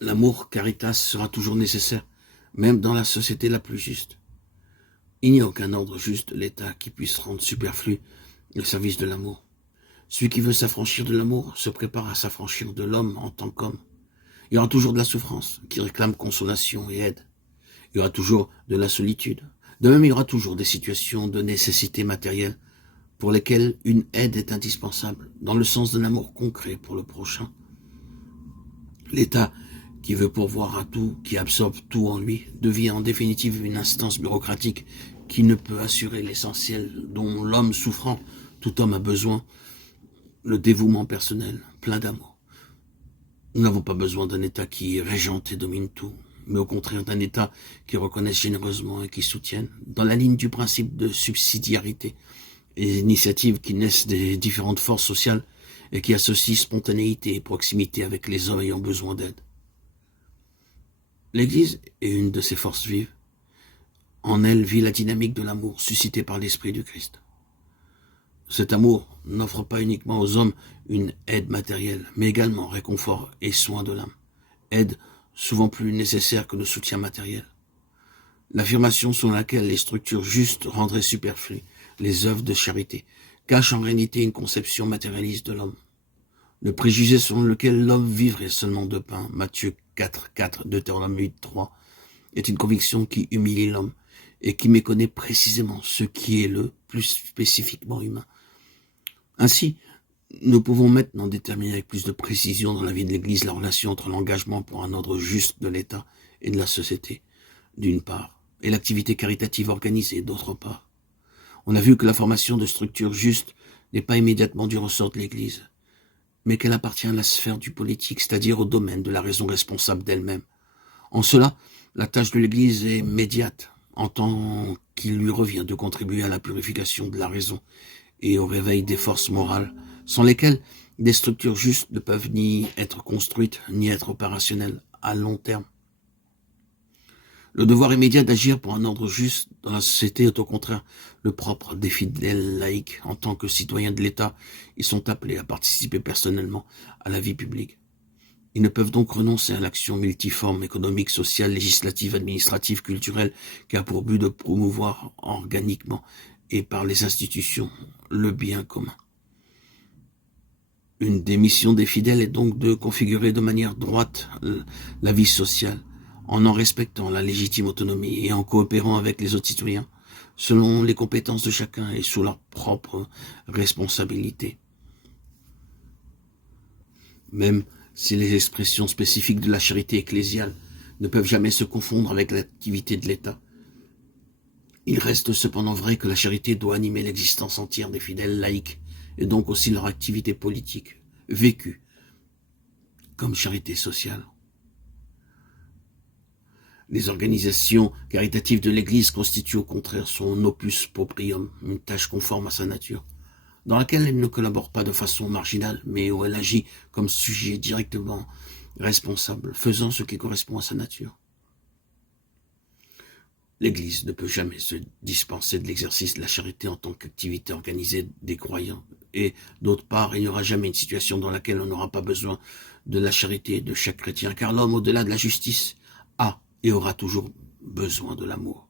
L'amour caritas sera toujours nécessaire, même dans la société la plus juste. Il n'y a aucun ordre juste de l'État qui puisse rendre superflu le service de l'amour. Celui qui veut s'affranchir de l'amour se prépare à s'affranchir de l'homme en tant qu'homme. Il y aura toujours de la souffrance qui réclame consolation et aide. Il y aura toujours de la solitude. De même, il y aura toujours des situations de nécessité matérielle pour lesquelles une aide est indispensable, dans le sens d'un amour concret pour le prochain. L'État qui veut pourvoir à tout, qui absorbe tout en lui, devient en définitive une instance bureaucratique qui ne peut assurer l'essentiel dont l'homme souffrant, tout homme a besoin, le dévouement personnel, plein d'amour. Nous n'avons pas besoin d'un État qui régente et domine tout, mais au contraire d'un État qui reconnaisse généreusement et qui soutienne, dans la ligne du principe de subsidiarité, les initiatives qui naissent des différentes forces sociales et qui associent spontanéité et proximité avec les hommes ayant besoin d'aide. L'Église est une de ces forces vives. En elle vit la dynamique de l'amour suscité par l'Esprit du Christ. Cet amour n'offre pas uniquement aux hommes une aide matérielle, mais également réconfort et soin de l'âme. Aide souvent plus nécessaire que le soutien matériel. L'affirmation selon laquelle les structures justes rendraient superflues les œuvres de charité cache en réalité une conception matérialiste de l'homme. Le préjugé selon lequel l'homme vivrait seulement de pain, Matthieu 4, Deutéronome 8, est une conviction qui humilie l'homme et qui méconnaît précisément ce qui est le plus spécifiquement humain. Ainsi, nous pouvons maintenant déterminer avec plus de précision dans la vie de l'Église la relation entre l'engagement pour un ordre juste de l'État et de la société, d'une part, et l'activité caritative organisée, d'autre part. On a vu que la formation de structures justes n'est pas immédiatement du ressort de l'Église, mais qu'elle appartient à la sphère du politique, c'est-à-dire au domaine de la raison responsable d'elle-même. En cela, la tâche de l'Église est médiate, en tant qu'il lui revient de contribuer à la purification de la raison et au réveil des forces morales, sans lesquelles des structures justes ne peuvent ni être construites, ni être opérationnelles à long terme. Le devoir immédiat d'agir pour un ordre juste dans la société est au contraire le propre des fidèles laïcs. En tant que citoyens de l'État, ils sont appelés à participer personnellement à la vie publique. Ils ne peuvent donc renoncer à l'action multiforme, économique, sociale, législative, administrative, culturelle, qui a pour but de promouvoir organiquement et par les institutions le bien commun. Une des missions des fidèles est donc de configurer de manière droite la vie sociale, en respectant la légitime autonomie et en coopérant avec les autres citoyens, selon les compétences de chacun et sous leur propre responsabilité. Même si les expressions spécifiques de la charité ecclésiale ne peuvent jamais se confondre avec l'activité de l'État, il reste cependant vrai que la charité doit animer l'existence entière des fidèles laïcs, et donc aussi leur activité politique, vécue comme charité sociale. Les organisations caritatives de l'Église constituent au contraire son opus proprium, une tâche conforme à sa nature, dans laquelle elle ne collabore pas de façon marginale, mais où elle agit comme sujet directement responsable, faisant ce qui correspond à sa nature. L'Église ne peut jamais se dispenser de l'exercice de la charité en tant qu'activité organisée des croyants. Et d'autre part, il n'y aura jamais une situation dans laquelle on n'aura pas besoin de la charité de chaque chrétien, car l'homme, au-delà de la justice, a et aura toujours besoin de l'amour.